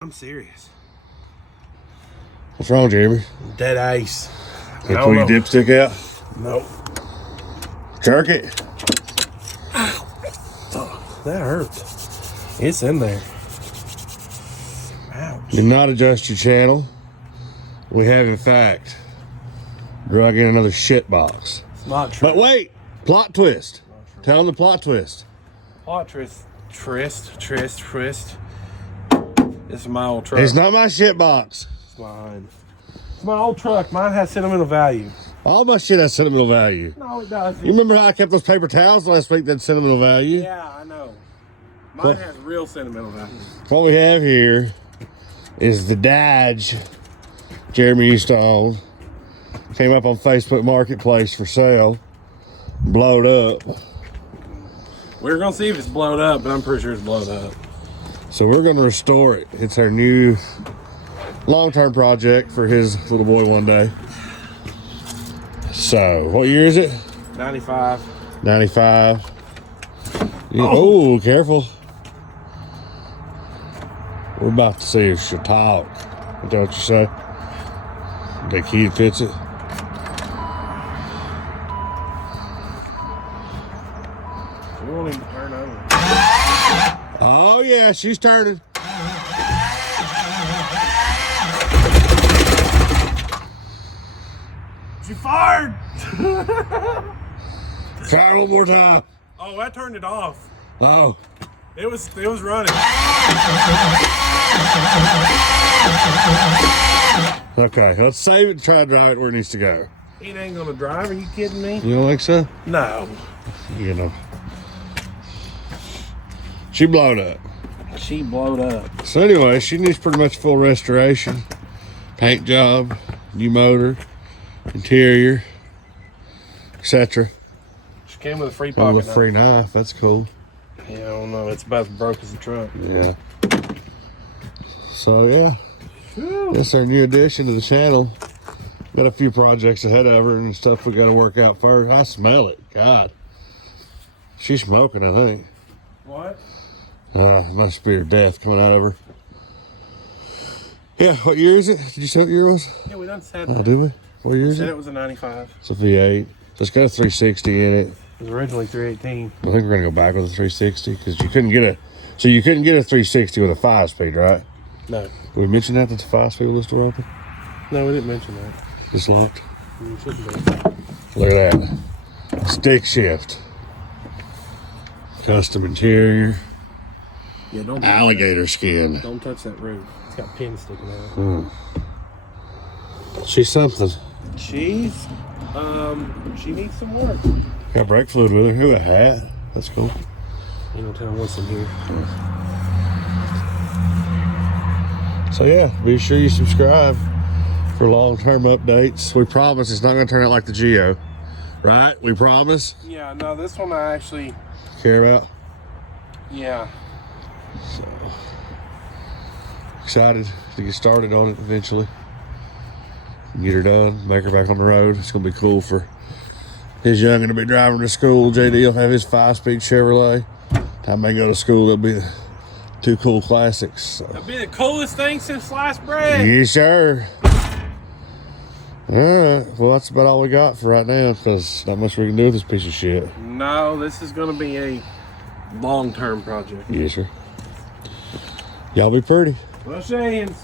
I'm serious. What's wrong, Jeremy? Dead ice. You pull your dipstick out? Nope. Jerk it. Oh, that hurts. It's in there. Ouch. Do not adjust your channel. We have, in fact, drug in another shit box. It's not true. But wait, plot twist. Tell them the plot twist. Plot twist. Twist. This is my old truck. It's not my shit box. It's mine. It's my old truck. Mine has sentimental value. All my shit has sentimental value. No, it doesn't. You remember how I kept those paper towels last week that had sentimental value? Yeah, I know. Mine has real sentimental value. What we have here is the Dodge Jeremy used to own. Came up on Facebook Marketplace for sale. Blowed up. We're going to see if it's blowed up, but I'm pretty sure it's blowed up. So we're going to restore it. It's our new long-term project for his little boy one day. So, what year is it? 95. 95. Oh, careful. We're about to see if she'll talk. Is that what you say? The key fits it. We won't even turn over. Oh, yeah, she's turning. She fired! Try one more time. Oh, I turned it off. Oh. It was running. Okay, let's save it and try to drive it where it needs to go. It ain't gonna drive, are you kidding me? You don't think so? No. You know. She blowed up. She blowed up. So anyway, she needs pretty much full restoration. Paint job, new motor, interior, etc. She came with a free pocket With a free knife. That's cool. Yeah, I don't know. It's about as broke as a truck. Yeah. So yeah, that's our new addition to the channel. Got a few projects ahead of her and stuff we got to work out first. I smell it. God, she's smoking. I think. What? Must be her death coming out of her. Yeah. What year is it? Did you say what year it was? Yeah, we done said Oh, that. did we? What year is Said it? it was a 95. It's a V8. So it's got a 360 in it. It was originally 318. I think we're gonna go back with a 360 because you couldn't get a. So you couldn't get a 360 with a 5-speed, right? No. Did we mention that the 5-speed was still open? No, we didn't mention that. It's locked. You shouldn't be. Look at that. Stick shift. Custom interior. Yeah, don't Alligator skin. Don't touch that roof. It's got pins sticking out. She's something. She needs some work. Got brake fluid with her. Who a hat. That's cool. You don't tell what's in here. So yeah, be sure you subscribe for long-term updates. We promise it's not going to turn out like the Geo, right? We promise. Yeah, no, this one I actually Care about. Yeah. So excited to get started on it eventually. Get her done, make her back on the road. It's gonna be cool for his youngin' to be driving to school. JD will have his 5-speed Chevrolet. Time they go to school, they'll be the two cool classics. So. That'd be the coolest thing since sliced bread. Yes, sir. All right. Well, that's about all we got for right now because not much we can do with this piece of shit. No, this is gonna be a long-term project. Yes, sir. Y'all be pretty. Well, hands.